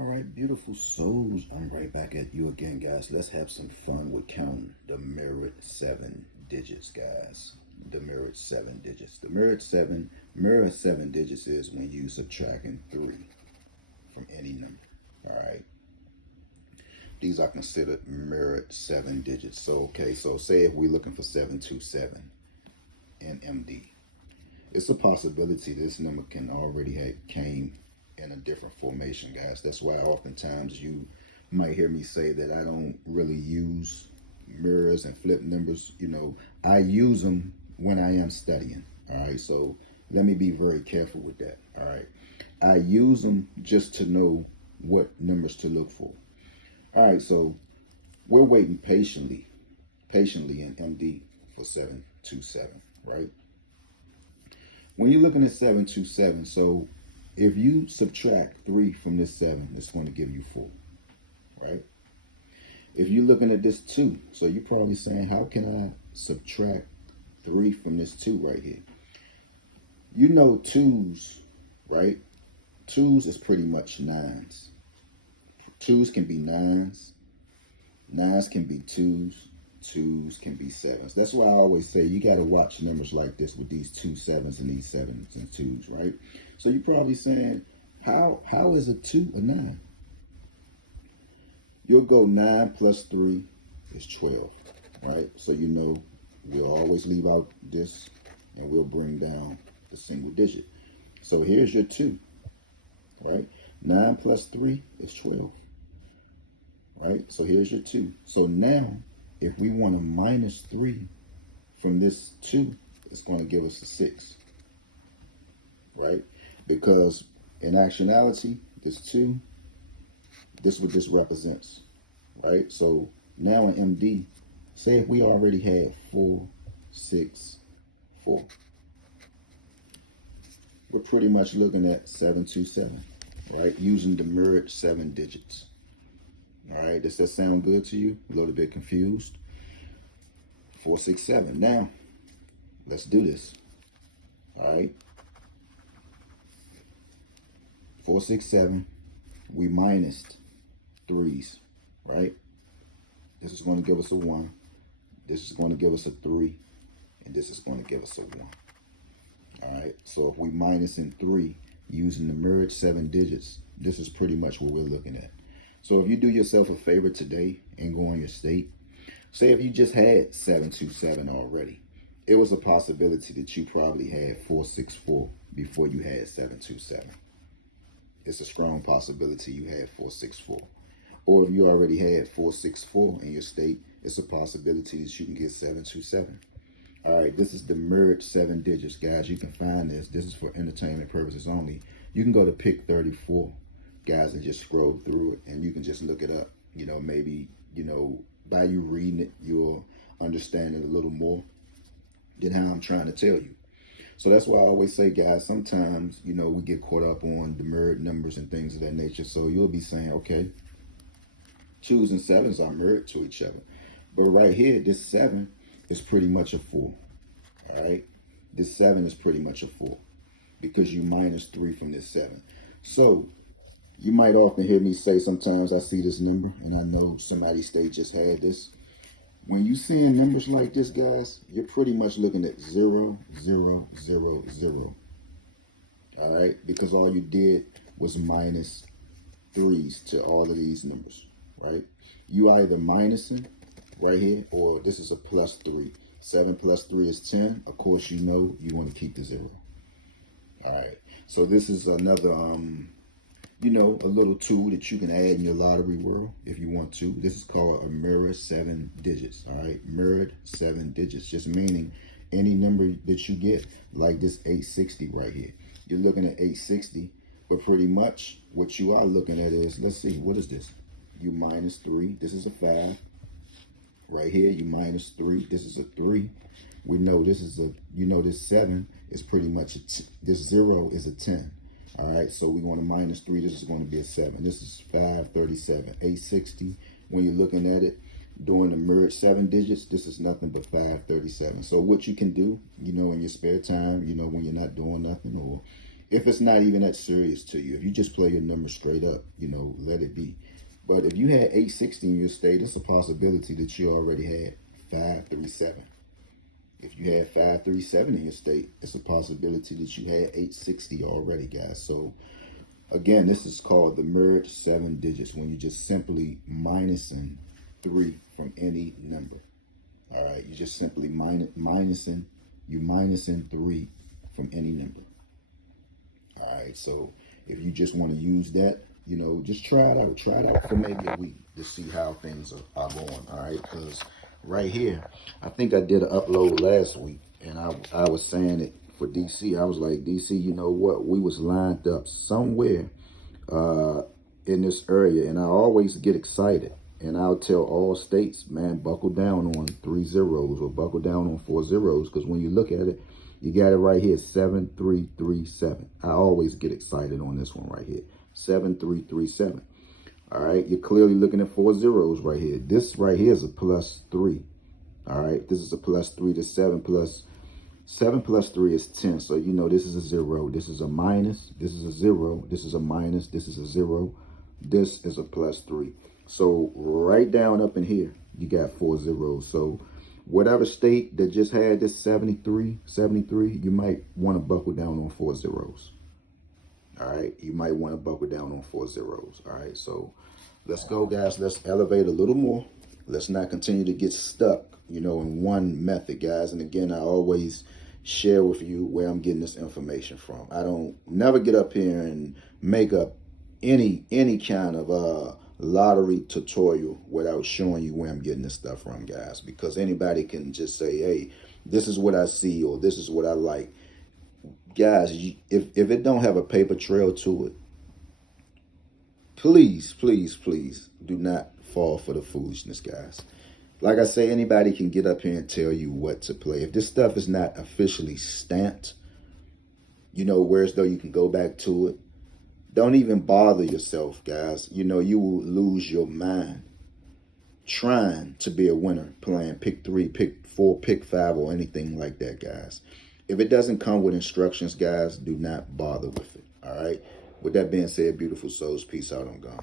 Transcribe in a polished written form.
All right, beautiful souls. I'm right back at you again, guys. Let's have some fun with counting the mirrored seven digits, guys. The mirrored seven digits. The mirrored seven digits is when you subtracting three from any number. All right. These are considered mirrored seven digits. So okay, so say if we're looking for 727 in MD, it's a possibility this number can already have came in a different formation, guys. That's why oftentimes you might hear me say that I don't really use mirrors and flip numbers. I use them when I am studying. All right, so let me be very careful with that. All right, I use them just to know what numbers to look for. All right, so we're waiting patiently in MD for 727, right? When you're looking at 727, so if you subtract 3 from this 7, it's going to give you 4, right? If you're looking at this 2, so you're probably saying, how can I subtract 3 from this 2 right here? You know 2s, right? 2s is pretty much 9s. 2s can be 9s. 9s can be 2s. 2s can be 7s. That's why I always say you got to watch numbers like this with these 2 7s and these 7s and 2s, right? So you're probably saying, how is a 2 a 9? You'll go 9 plus 3 is 12, right? So we'll always leave out this and we'll bring down the single digit. So here's your 2, right? 9 plus 3 is 12, right? So here's your 2. So now, if we want to minus 3 from this 2, it's going to give us a 6, right? Because in actuality, this 2, this is what this represents, right? So now in MD, say if we already had 4, 6, 4, we're pretty much looking at 727, right? Using the mirrored 7 digits. All right, does that sound good to you? A little bit confused? 4, 6, 7. Now, let's do this. All right. 4, 6, 7. We minused 3s, right? This is going to give us a 1. This is going to give us a 3. And this is going to give us a 1. All right. So if we minus in 3 using the mirrored 7 digits, this is pretty much what we're looking at. So if you do yourself a favor today and go on your state, say if you just had 727 already, it was a possibility that you probably had 464 before you had 727. It's a strong possibility you had 464. Or if you already had 464 in your state, it's a possibility that you can get 727. All right, this is the mirrored 7 digits, guys. You can find this. This is for entertainment purposes only. You can go to Pick 34, guys, and just scroll through it, and you can just look it up. Maybe, by you reading it, you'll understand it a little more than how I'm trying to tell you. So that's why I always say, guys, sometimes, we get caught up on the mirrored numbers and things of that nature. So you'll be saying, okay, 2s and 7s are mirrored to each other. But right here, this 7 is pretty much a 4. All right? This 7 is pretty much a 4 because you minus 3 from this 7. So you might often hear me say sometimes I see this number, and I know somebody state just had this. When you seeing numbers like this, guys, you're pretty much looking at 0, 0, 0, 0. All right? Because all you did was minus 3s to all of these numbers, right? You either minusing right here, or this is a plus 3. 7 plus 3 is 10. Of course, you want to keep the 0. All right. So this is another, a little tool that you can add in your lottery world if you want to. This is called a mirror 7 digits. All right. Mirrored 7 digits, just meaning any number that you get, like this 860 right here. You're looking at 860, but pretty much what you are looking at is, let's see, what is this? You minus 3. This is a 5. Right here, you minus 3. This is a 3. We know this is this 7 is pretty much, this 0 is a 10. All right, so we're going to minus 3. This is going to be a 7. This is 537. 860, when you're looking at it, doing the mirrored 7 digits, this is nothing but 537. So what you can do, in your spare time, when you're not doing nothing, or If it's not even that serious to you, if you just play your number straight up, you know, let it be. But if you had 860 in your state, it's a possibility that you already had 537. If you had 537 in your state, it's a possibility that you had 860 already, guys. So again, this is called the merge 7 digits, when you just simply minusing 3 from any number. All right, you just simply minusing 3 from any number. All right, so if you just want to use that, you know, just try it out. Try it out for maybe a week to see how things are going. All right, because right here, I think I did an upload last week, and I was saying it for DC. I was like, DC, you know what? We was lined up somewhere in this area, and I always get excited. And I'll tell all states, man, buckle down on 3 zeros or buckle down on 4 zeros, because when you look at it, you got it right here, 7337. I always get excited on this one right here, 7337. All right, you're clearly looking at 4 zeros right here. This right here is a +3. All right, this is a +3 to 7 plus 7 plus 3 is 10. So, you know, this is a 0. This is a minus. This is a 0. This is a minus. This is a 0. This is a +3. So right down up in here, you got 4 zeros. So whatever state that just had this 73, you might want to buckle down on 4 zeros. All right, you might want to buckle down on 4 zeros. All right, so let's go, guys. Let's elevate a little more. Let's not continue to get stuck, you know, in one method, guys. And again, I always share with you where I'm getting this information from. I don't never get up here and make up any kind of lottery tutorial without showing you where I'm getting this stuff from, guys, because anybody can just say, hey, this is what I see, or this is what I like. Guys, if it don't have a paper trail to it, please do not fall for the foolishness, guys. Like I say, anybody can get up here and tell you what to play. If this stuff is not officially stamped, you know, whereas though you can go back to it, don't even bother yourself, guys. You know, you will lose your mind trying to be a winner playing pick 3, pick 4, pick 5, or anything like that, guys. If it doesn't come with instructions, guys, do not bother with it. All right. With that being said, beautiful souls, peace out. I'm gone.